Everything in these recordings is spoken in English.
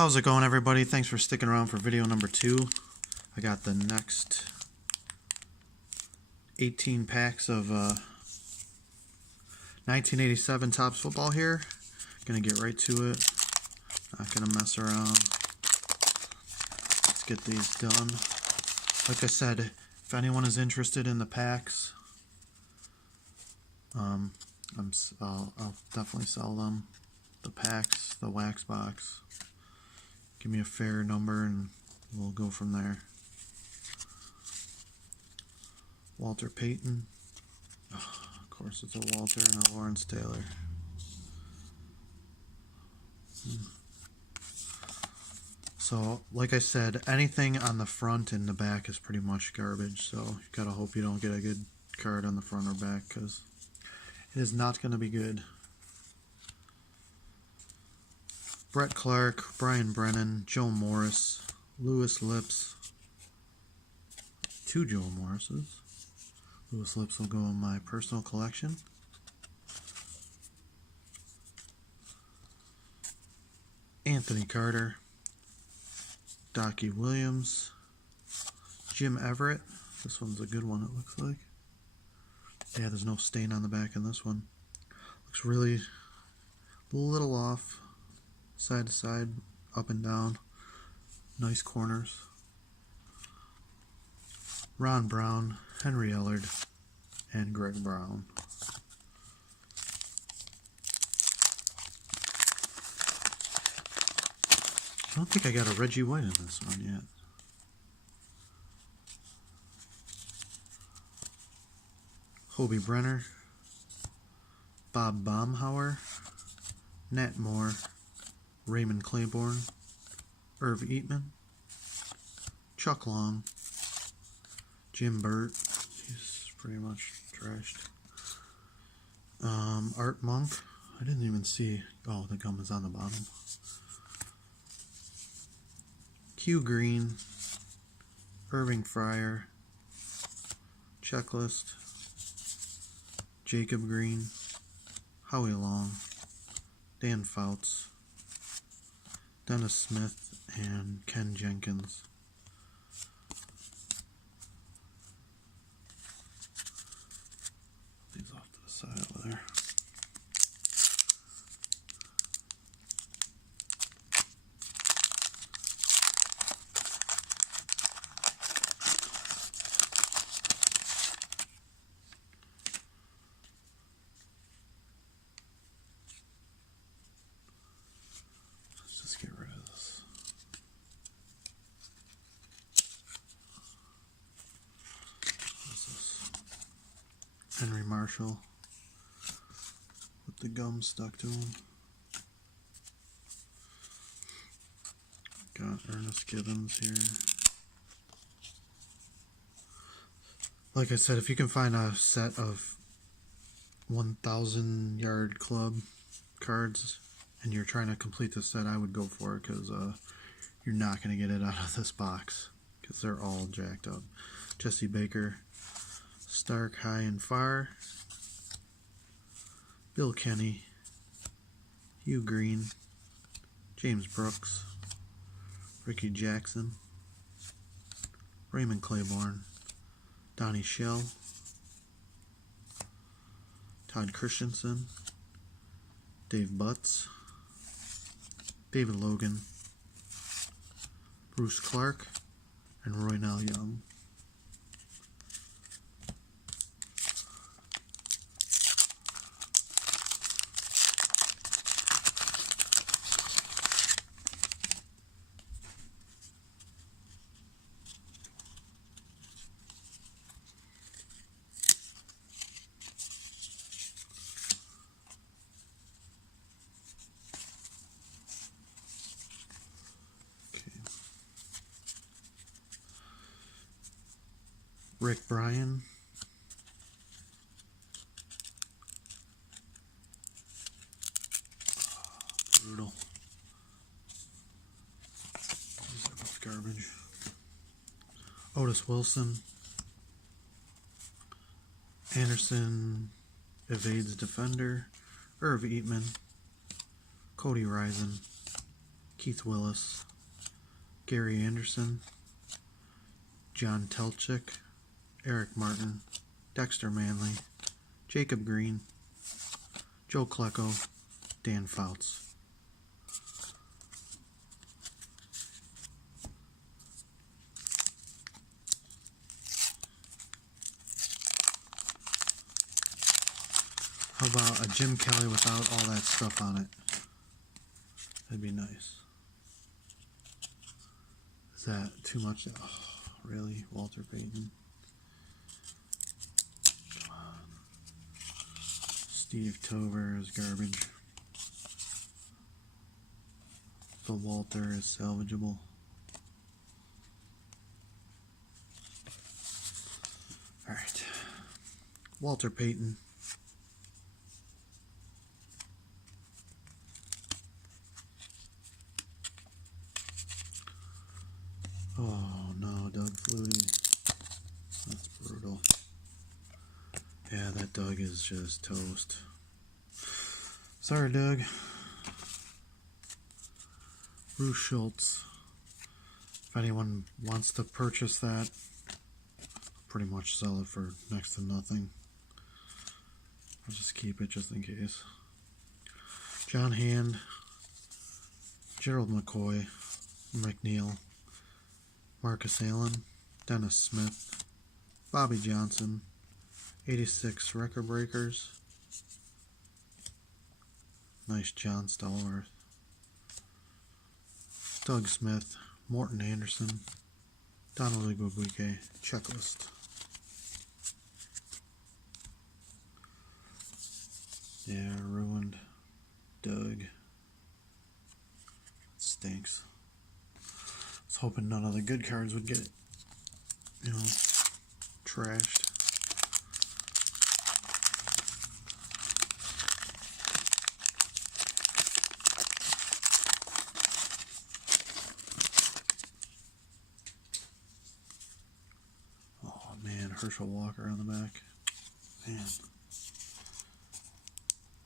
How's it going, everybody? Thanks for sticking around for video number 2. I got the next 18 packs of 1987 Topps football here. Gonna get right to it. Not gonna mess around. Let's get these done. Like I said, if anyone is interested in the packs, I'll definitely sell them. The packs, the wax box. Give me a fair number and we'll go from there. Walter Payton. Oh, of course it's a Walter and a Lawrence Taylor. So, like I said, anything on the front and the back is pretty much garbage. So, you gotta hope you don't get a good card on the front or back, because it is not going to be good. Brett Clark, Brian Brennan, Joe Morris, Lewis Lips. 2 Joe Morrises. Lewis Lips will go in my personal collection. Anthony Carter, Docky Williams, Jim Everett. This one's a good one, it looks like. Yeah, there's no stain on the back in this one. Looks really a little off. Side to side, up and down. Nice corners. Ron Brown, Henry Ellard, and Greg Brown. I don't think I got a Reggie White in this one yet. Hobie Brenner, Bob Baumhauer, Nat Moore, Raymond Claiborne, Irv Eatman, Chuck Long, Jim Burt, he's pretty much trashed. Art Monk, I didn't even see, oh, the gum is on the bottom. Q Green, Irving Fryer, Checklist, Jacob Green, Howie Long, Dan Fouts, Dennis Smith, and Ken Jenkins. Put these off to the side over there. Let's just get rid of this. What's this? Henry Marshall with the gum stuck to him. Got Ernest Gibbons here. Like I said, if you can find a set of 1,000 yard club cards and you're trying to complete the set, I would go for it, because you're not going to get it out of this box because they're all jacked up. Jesse Baker, Stark, High and Far, Bill Kenny, Hugh Green, James Brooks, Ricky Jackson, Raymond Claiborne, Donnie Shell, Todd Christensen, Dave Butts, David Logan, Bruce Clark, and Roynell Young. Rick Bryan, brutal. These are both garbage. Otis Wilson, Anderson evades defender, Irv Eatman, Cody Risen, Keith Willis, Gary Anderson, John Telchik, Eric Martin, Dexter Manley, Jacob Green, Joe Klecko, Dan Fouts. How about a Jim Kelly without all that stuff on it? That'd be nice. Is that too much? Oh, really? Walter Payton? Come on. Steve Tover is garbage. So Walter is salvageable. Alright. Walter Payton. Oh no, Doug Flutie. That's brutal. Yeah, that Doug is just toast. Sorry, Doug. Bruce Schultz. If anyone wants to purchase that, I'll pretty much sell it for next to nothing. I'll just keep it just in case. John Hand, Gerald McCoy, McNeil, Marcus Allen, Dennis Smith, Bobby Johnson, 86 Record Breakers, nice John Stallworth, Doug Smith, Morton Anderson, Donald Igwebuike, checklist. Yeah, ruined. Doug. Stinks. I was hoping none of the good cards would get, trashed. Oh man, Herschel Walker on the back. Man.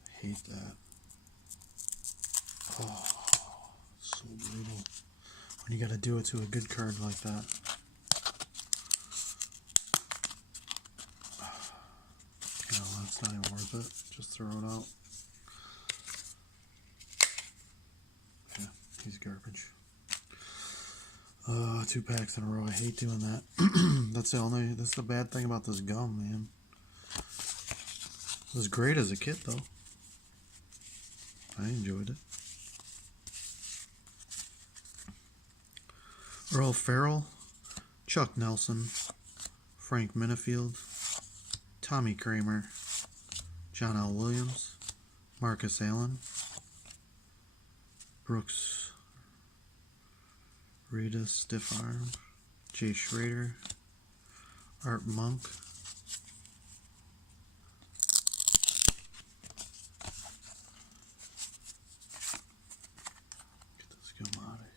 I hate that. Oh, so brutal. When you gotta do it to a good card like that. No, that's not even worth it. Just throw it out. Yeah, he's garbage. 2 packs in a row. I hate doing that. That's the bad thing about this gum, man. It was great as a kid, though. I enjoyed it. Earl Farrell, Chuck Nelson, Frank Minifield, Tommy Kramer, John L. Williams, Marcus Allen, Brooks Rita Stiff Arm, Jay Schrader, Art Monk, get this gum out of here.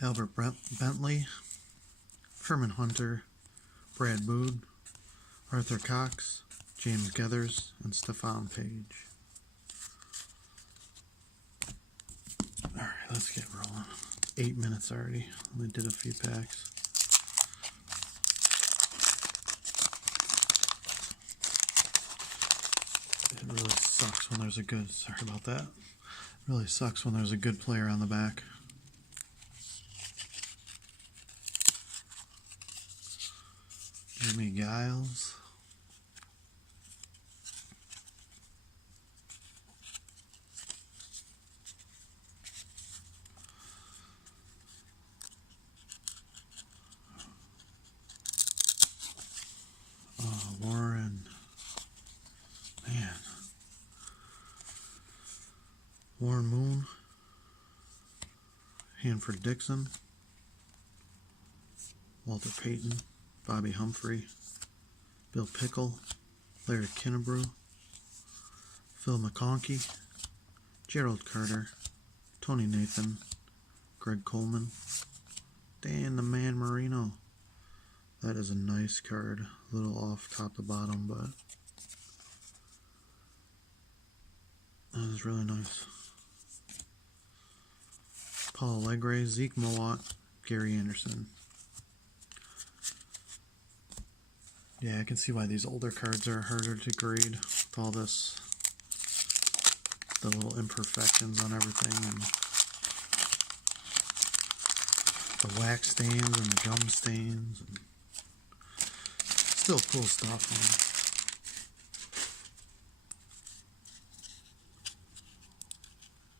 Albert Bentley, Herman Hunter, Brad Boone, Arthur Cox, James Gethers, and Stefan Page. Alright, let's get rolling. 8 minutes already. Only did a few packs. It really sucks when there's a good, sorry about that. It really sucks when there's a good player on the back. Jimmy Giles. Warren. Man. Warren Moon. Hanford Dixon. Walter Payton. Bobby Humphrey. Bill Pickle. Larry Kinnebrew. Phil McConkey. Gerald Carter. Tony Nathan. Greg Coleman. Dan the Man Marino. That is a nice card. A little off top to bottom, but that is really nice. Paul Allegre, Zeke Mowat, Gary Anderson. Yeah, I can see why these older cards are harder to grade with all this, the little imperfections on everything, and the wax stains and the gum stains. And still cool stuff,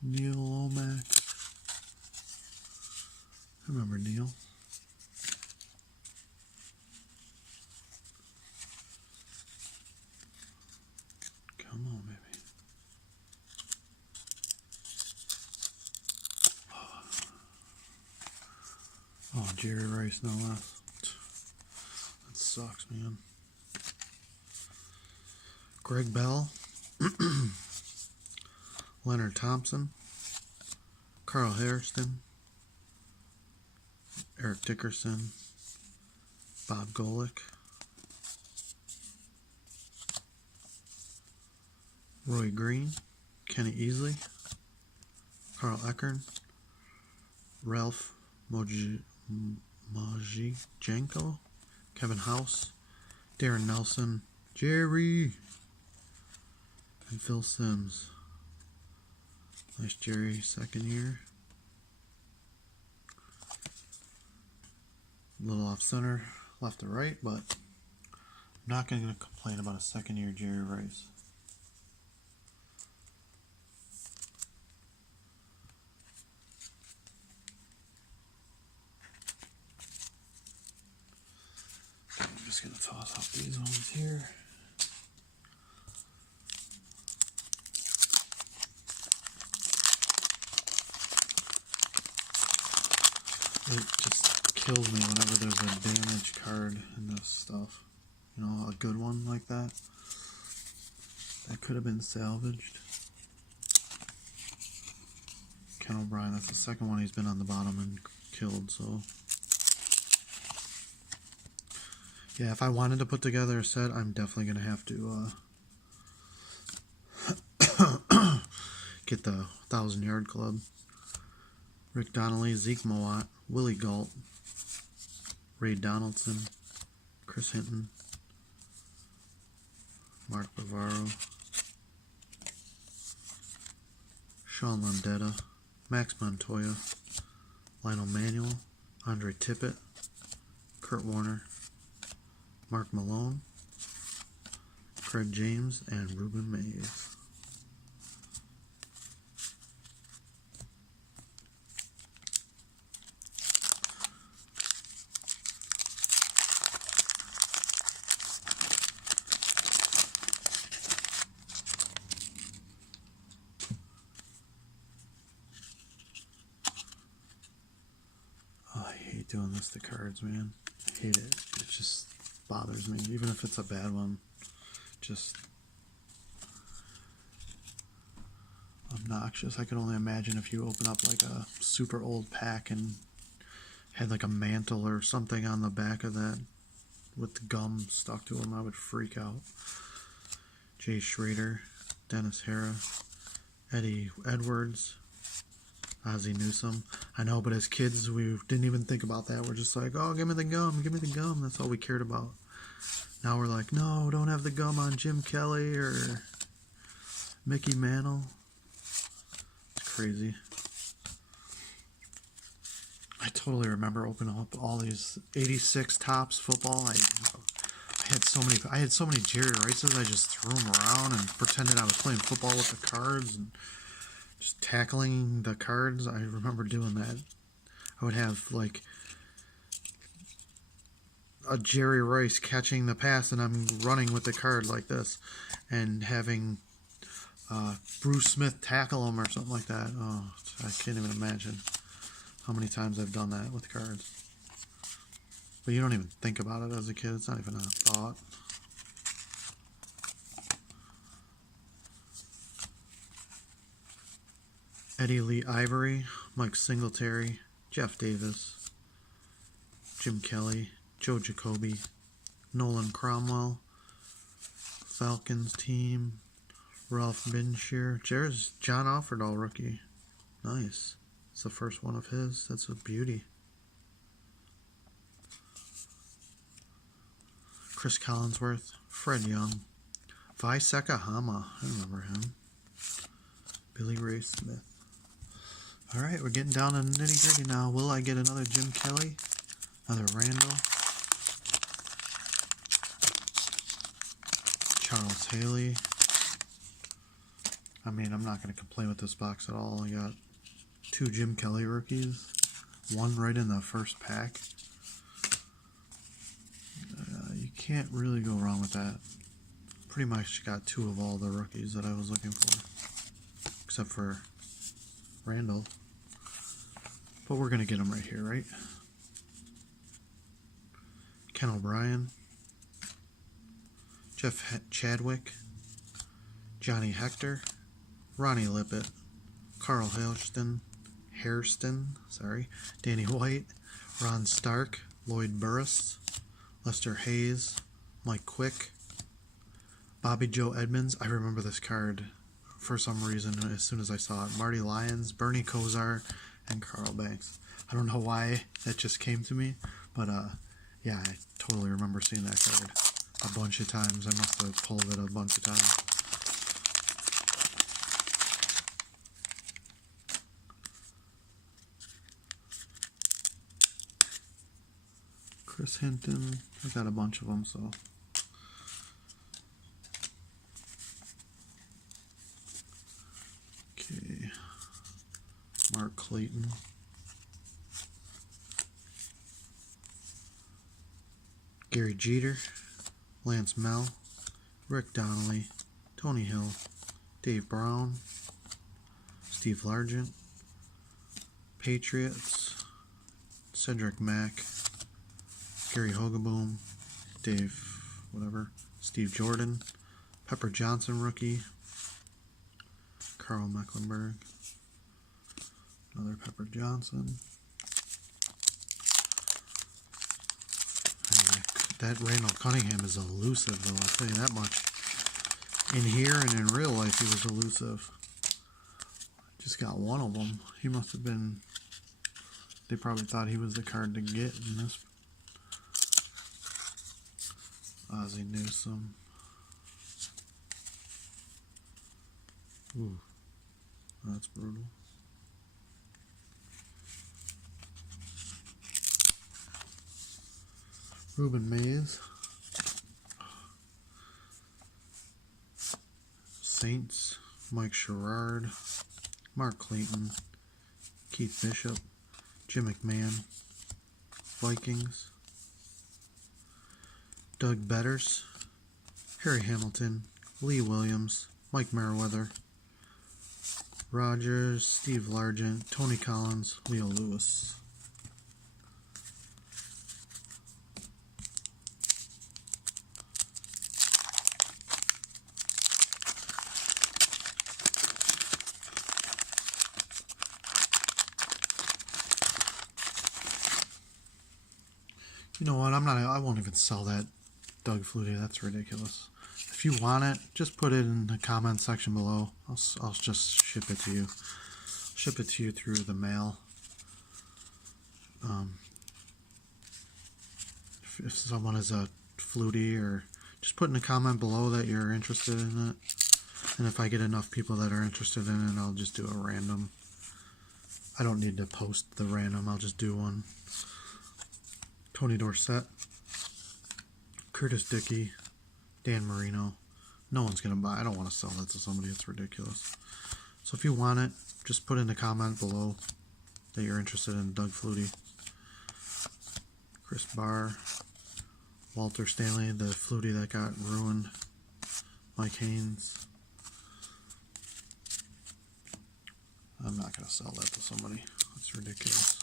man. Neil Lomax. I remember Neil. Come on, baby. Oh, Jerry Rice, no less. That sucks, man. Greg Bell. Leonard Thompson. Carl Hairston. Eric Dickerson. Bob Golick. Roy Green. Kenny Easley. Carl Eckern. Ralph Mojijenko. Kevin House. Darren Nelson. Jerry. And Phil Simms. Nice Jerry, second year. A little off center, left to right, but I'm not going to complain about a second year Jerry Rice. I'm just going to toss off these ones here. It just kills me whenever there's a damaged card in this stuff. You know, a good one like that. That could have been salvaged. Ken O'Brien, that's the second one he's been on the bottom and killed, so. Yeah, if I wanted to put together a set, I'm definitely going to have to get the 1,000-Yard Club. Rick Donnelly, Zeke Mowat, Willie Galt, Ray Donaldson, Chris Hinton, Mark Bavaro, Sean Landetta, Max Montoya, Lionel Manuel, Andre Tippett, Kurt Warner, Mark Malone, Craig James, and Ruben Mays. Doing this to cards, man. I hate it. It just bothers me. Even if it's a bad one, just obnoxious. I could only imagine if you open up like a super old pack and had like a mantle or something on the back of that with the gum stuck to them, I would freak out. Jay Schrader, Dennis Hara, Eddie Edwards, Ozzie Newsome. I know, but as kids, we didn't even think about that. We're just like, oh, give me the gum, give me the gum. That's all we cared about. Now we're like, no, don't have the gum on Jim Kelly or Mickey Mantle. It's crazy. I totally remember opening up all these 86 Topps football. I had so many Jerry Rices. I just threw them around and pretended I was playing football with the cards and just tackling the cards. I remember doing that. I would have like a Jerry Rice catching the pass and I'm running with the card like this and having Bruce Smith tackle him or something like that. Oh, I can't even imagine how many times I've done that with cards. But you don't even think about it as a kid. It's not even a thought. Eddie Lee Ivory, Mike Singletary, Jeff Davis, Jim Kelly, Joe Jacoby, Nolan Cromwell, Falcons team, Ralph Binshear, there's John Offerdahl rookie. Nice. It's the first one of his. That's a beauty. Chris Collinsworth, Fred Young, Vi Sekahama, I remember him. Billy Ray Smith. All right, we're getting down to the nitty gritty now. Will I get another Jim Kelly? Another Randall? Charles Haley. I mean, I'm not going to complain with this box at all. I got 2 Jim Kelly rookies. One right in the first pack. You can't really go wrong with that. Pretty much got 2 of all the rookies that I was looking for. Except for Randall. But we're going to get him right here, right? Ken O'Brien. Jeff Chadwick. Johnny Hector. Ronnie Lippett. Carl Hairston, Danny White. Ron Stark. Lloyd Burris. Lester Hayes. Mike Quick. Bobby Joe Edmonds. I remember this card for some reason as soon as I saw it. Marty Lyons, Bernie Kosar, and Carl Banks. I don't know why that just came to me, but yeah, I totally remember seeing that card a bunch of times. I must have pulled it a bunch of times. Chris Hinton. I got a bunch of them, so. Okay. Mark Clayton. Gary Jeter. Lance Mel. Rick Donnelly. Tony Hill. Dave Brown. Steve Largent. Patriots. Cedric Mack. Gary Hogeboom, Dave, whatever, Steve Jordan, Pepper Johnson rookie, Carl Mecklenburg, another Pepper Johnson. That Randall Cunningham is elusive, though, I'll tell you that much. In here and in real life, he was elusive. Just got one of them. He must have been, they probably thought he was the card to get in this. Ozzie Newsome. Ooh, that's brutal. Ruben Mays. Saints. Mike Sherrard. Mark Clayton. Keith Bishop. Jim McMahon. Vikings. Doug Betters, Harry Hamilton, Lee Williams, Mike Merriweather, Rogers, Steve Largent, Tony Collins, Leo Lewis. You know what? I won't even sell that Doug Flutie. That's ridiculous. If you want it, just put it in the comment section below. I'll just ship it to you. Ship it to you through the mail. If someone is a Flutie, or just put in a comment below that you're interested in it. And if I get enough people that are interested in it, I'll just do a random. I don't need to post the random. I'll just do one. Tony Dorsett. Curtis Dickey, Dan Marino. No one's going to buy. I don't want to sell that to somebody. It's ridiculous. So if you want it, just put in the comment below that you're interested in Doug Flutie. Chris Barr. Walter Stanley, the Flutie that got ruined. Mike Haynes. I'm not going to sell that to somebody. That's ridiculous.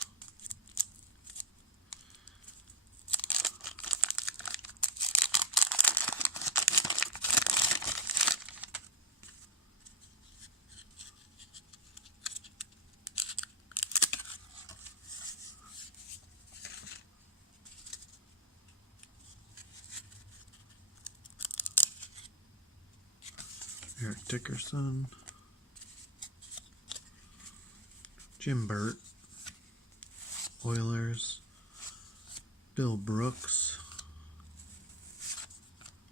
Eric Dickerson, Jim Burt, Oilers, Bill Brooks,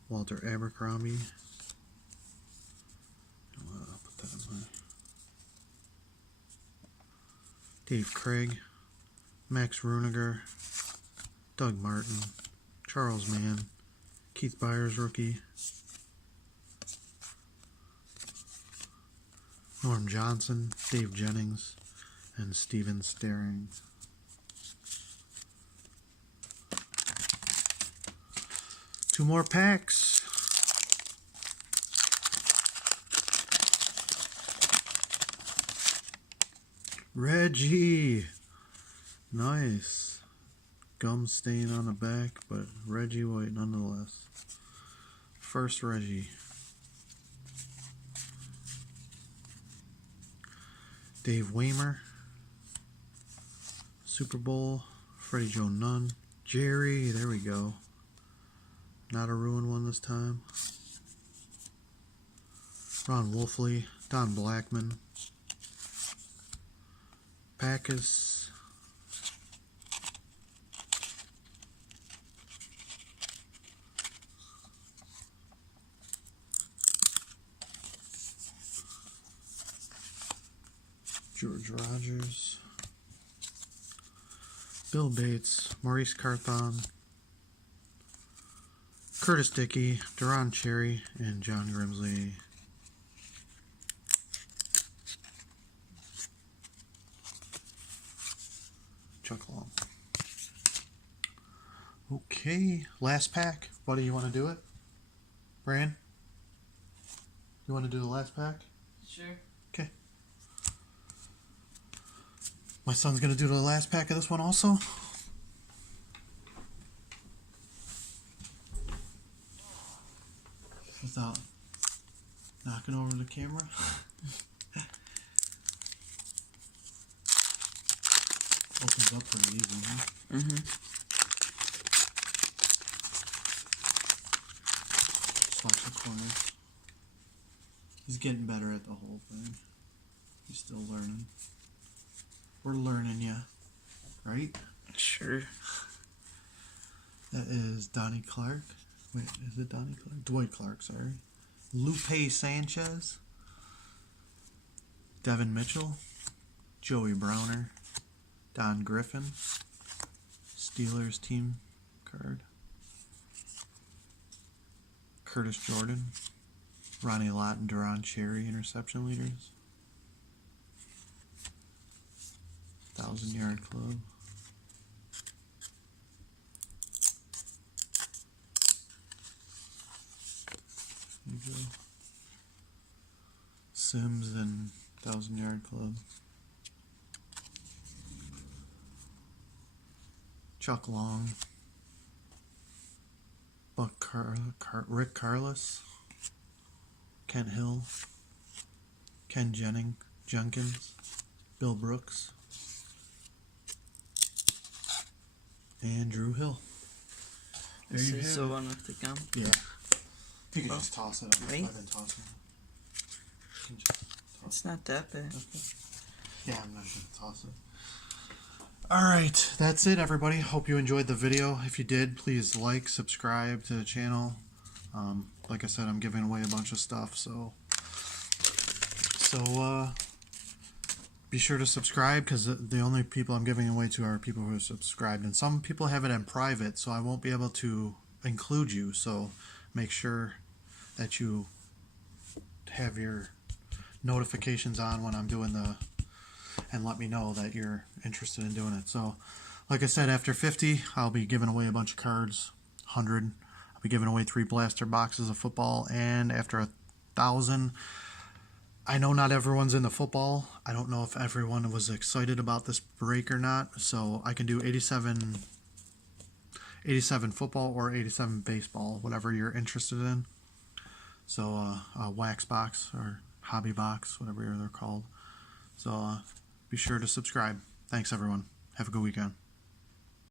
Walter Abercrombie. I'll put that in my. Dave Craig, Max Rueniger, Doug Martin, Charles Mann, Keith Byers rookie, Norm Johnson, Dave Jennings, and Steven Staring. Two more packs. Reggie. Nice. Gum stain on the back, but Reggie White nonetheless. First Reggie. Dave Waymer. Super Bowl. Freddie Joe Nunn. Jerry. There we go. Not a ruined one this time. Ron Wolfley. Don Blackman. Packus. George Rogers. Bill Bates. Maurice Carthon. Curtis Dickey. Duron Cherry. And John Grimsley. Chuck Long. Okay, last pack. Buddy, you want to do it? Bran? You want to do the last pack? Sure. Okay. My son's going to do the last pack of this one also. Without knocking over the camera. Opens up pretty easy, huh? Mm-hmm. Watch the corners. He's getting better at the whole thing. He's still learning. We're learning ya, right? Sure. That is Donnie Clark. Wait, is it Donnie Clark? Dwight Clark, sorry. Lupe Sanchez. Devin Mitchell. Joey Browner. Don Griffin. Steelers team card. Curtis Jordan. Ronnie Lott and Duron Cherry interception leaders. 1,000-yard club. There you go. Sims and 1,000-yard club. Chuck Long. Rick Carlos. Kent Hill. Ken Jenkins. Bill Brooks. And Drew Hill. There This you is have the it. one with the gum. Yeah. You can just toss it. Right? I've been tossing it. You can just toss It's not that bad. it. Yeah, I'm not going to toss it. Alright, that's it everybody. Hope you enjoyed the video. If you did, please like, subscribe to the channel. Like I said, I'm giving away a bunch of stuff, so be sure to subscribe, because the only people I'm giving away to are people who are subscribed, and some people have it in private, so I won't be able to include you. So make sure that you have your notifications on when I'm doing and let me know that you're interested in doing it. So like I said, after 50 I'll be giving away a bunch of cards. 100 I'll be giving away 3 blaster boxes of football, and after 1,000, I know not everyone's into football. I don't know if everyone was excited about this break or not, so I can do 87 football or 87 baseball, whatever you're interested in. So a wax box or hobby box, whatever they're called. So be sure to subscribe. Thanks everyone. Have a good weekend.